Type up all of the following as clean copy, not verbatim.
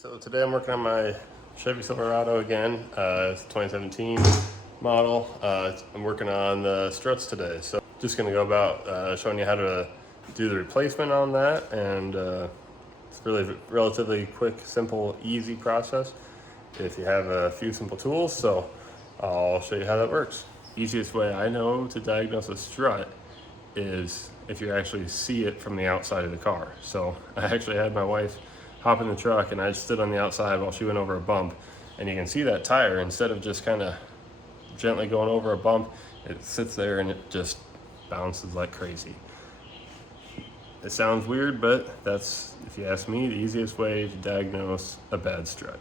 So today I'm working on my Chevy Silverado again. It's a 2017 model. I'm working on the struts today. So just gonna go about showing you how to do the replacement on that. And it's really relatively quick, simple, easy process if you have a few simple tools. So I'll show you how that works. Easiest way I know to diagnose a strut is if you actually see it from the outside of the car. So I actually had my wife hop in the truck and I stood on the outside while she went over a bump, and you can see that tire, instead of just kind of gently going over a bump, it sits there and it just bounces like crazy. It sounds weird, but that's, if you ask me, the easiest way to diagnose a bad strut.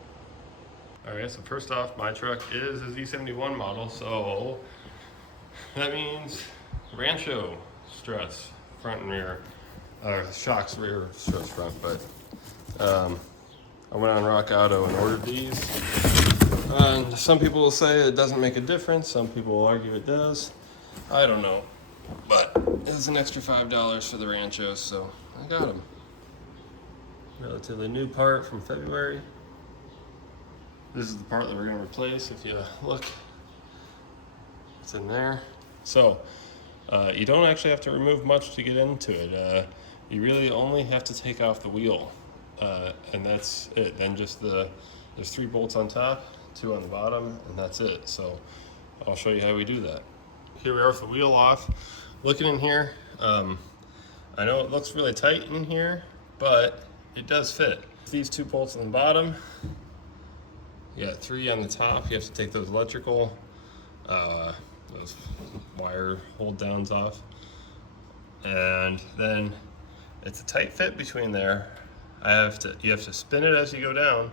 All right, so first off, my truck is a Z71 model, so that means Rancho struts, front and rear, or shocks rear, struts front, but I went on Rock Auto and ordered these. And some people will say it doesn't make a difference, some people will argue it does. I don't know, but it was an extra $5 for the Ranchos, so I got them. Relatively new part from February. This is the part that we're going to replace. If you look, it's in there. So you don't actually have to remove much to get into it. You really only have to take off the wheel, and that's it. Then just there's 3 bolts on top, 2 on the bottom, and that's it. So I'll show you how we do that. Here we are with the wheel off. Looking in here, I know it looks really tight in here, but it does fit. These 2 bolts on the bottom, you got 3 on the top. You have to take those electrical, those wire hold downs off, and then it's a tight fit between there. You have to spin it as you go down,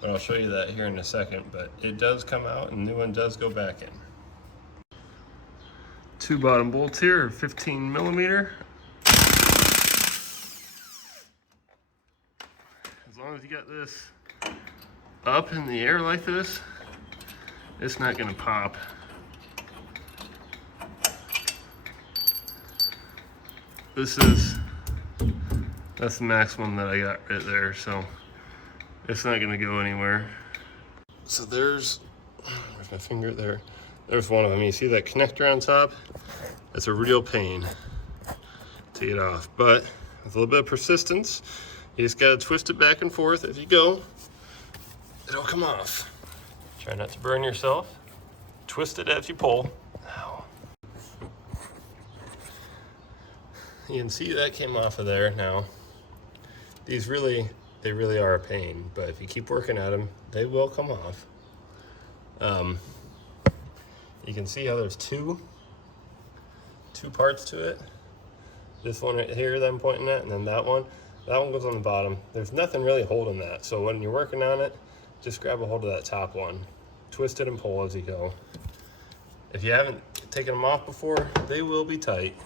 but I'll show you that here in a second. But it does come out and the new one does go back in. 2 bottom bolts here are 15 millimeter. As long as you got this up in the air like this, it's not gonna pop. That's the maximum that I got right there, so it's not gonna go anywhere. So where's my finger there? There's one of them. You see that connector on top? It's a real pain to get off, but with a little bit of persistence, you just gotta twist it back and forth as you go. It'll come off. Try not to burn yourself. Twist it as you pull. Ow. You can see that came off of there. Now, they really are a pain, but if you keep working at them, they will come off. You can see how there's two parts to it. This one right here that I'm pointing at, and then that one goes on the bottom. There's nothing really holding that, so when you're working on it, just grab a hold of that top one, twist it and pull as you go. If you haven't taken them off before, they will be tight,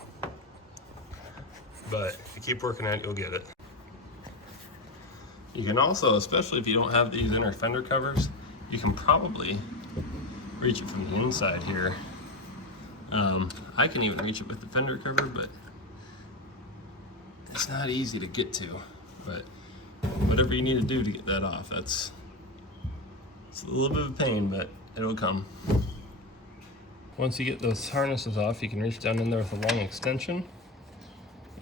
but if you keep working at it, you'll get it. You can also, especially if you don't have these inner fender covers, you can probably reach it from the inside here. I can even reach it with the fender cover, but it's not easy to get to. But whatever you need to do to get that off, it's a little bit of a pain, but it'll come. Once you get those harnesses off, you can reach down in there with a long extension,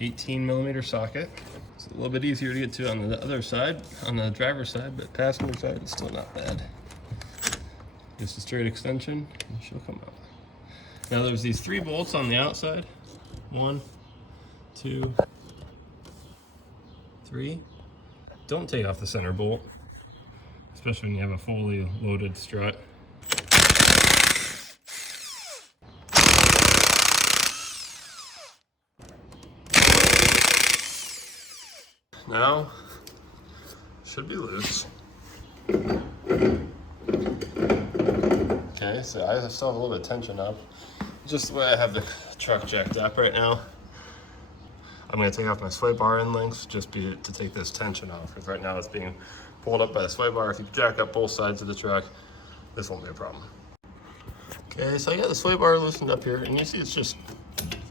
18 millimeter socket. It's a little bit easier to get to on the other side, on the driver's side, but passenger side it's still not bad. Just a straight extension, and she'll come out. Now there's these 3 bolts on the outside. 1, 2, 3. Don't take off the center bolt, especially when you have a fully loaded strut. Now, should be loose. Okay, so I still have a little bit of tension up. Just the way I have the truck jacked up right now. I'm gonna take off my sway bar end links just to take this tension off, because right now it's being pulled up by the sway bar. If you jack up both sides of the truck, this won't be a problem. Okay, so I got the sway bar loosened up here, and you see it's just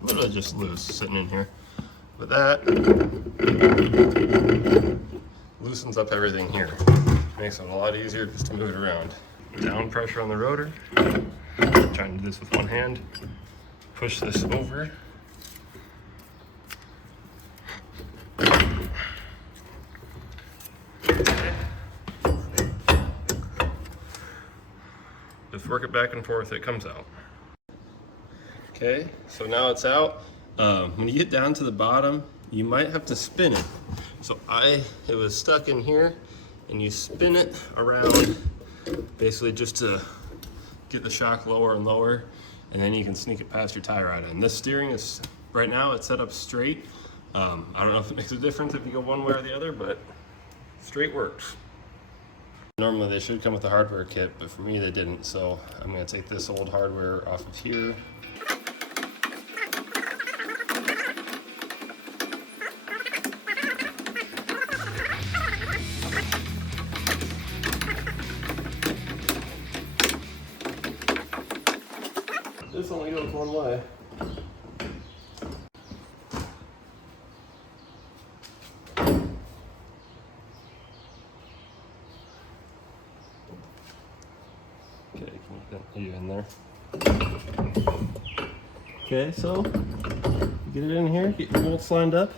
literally just loose sitting in here. But that loosens up everything here. Makes it a lot easier just to move it around. Down pressure on the rotor. Trying to do this with one hand. Push this over. Okay. Just work it back and forth, it comes out. Okay, so now it's out. When you get down to the bottom, you might have to spin it. So it was stuck in here, and you spin it around basically just to get the shock lower and lower, and then you can sneak it past your tie rod. And this steering is, right now it's set up straight. I don't know if it makes a difference if you go one way or the other, but straight works. Normally they should come with a hardware kit, but for me they didn't, so I'm gonna take this old hardware off of here. This only goes one way. Okay, can you in there? Okay, so get it in here, get your bolts lined up,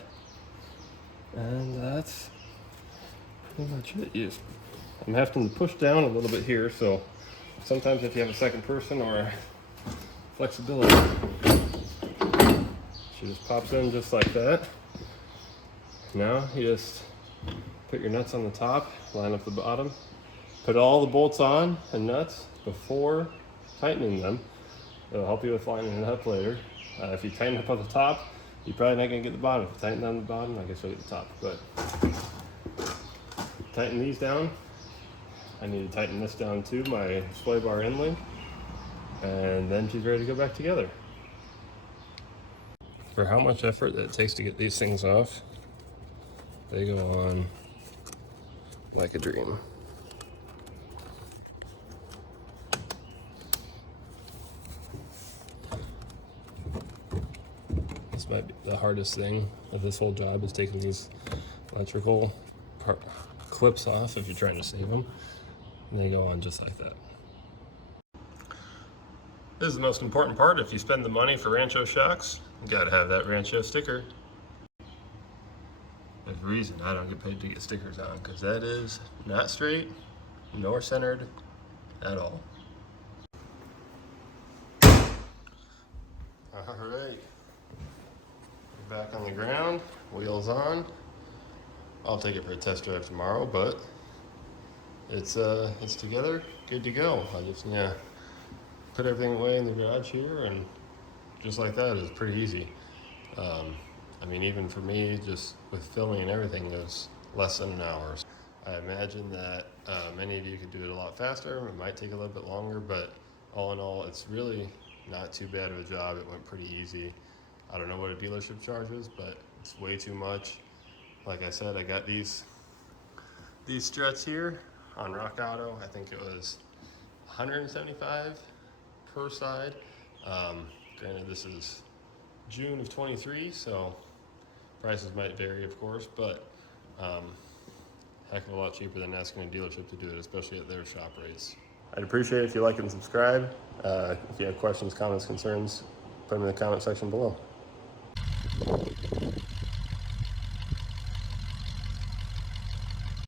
and that's pretty much it. I'm having to push down a little bit here, so sometimes if you have a second person or flexibility, she just pops in just like that. Now you just put your nuts on the top, line up the bottom, put all the bolts on and nuts before tightening them. It'll help you with lining it up later. If you tighten up on the top, you're probably not going to get the bottom. If you tighten down the bottom, I guess you'll get the top. But tighten these down. I need to tighten this down too, my sway bar end link. And then she's ready to go back together. For how much effort that it takes to get these things off, they go on like a dream. This might be the hardest thing of this whole job, is taking these electrical clips off if you're trying to save them. And they go on just like that. This is the most important part. If you spend the money for Rancho shocks, you gotta have that Rancho sticker. There's a reason I don't get paid to get stickers on, because that is not straight nor centered at all. All right, we're back on the ground, wheels on. I'll take it for a test drive tomorrow, but it's together, good to go. I just put everything away in the garage here, and just like that, it's pretty easy. I mean, even for me, just with filming and everything, it was less than an hour. I imagine that many of you could do it a lot faster. It might take a little bit longer, but all in all, it's really not too bad of a job. It went pretty easy. I don't know what a dealership charges, but it's way too much. Like I said, I got these struts here on Rock Auto. I think it was $175 per side. Granted, this is June of 23, so prices might vary, of course, but heck of a lot cheaper than asking a dealership to do it, especially at their shop rates. I'd appreciate it if you like and subscribe. If you have questions, comments, concerns, put them in the comment section below.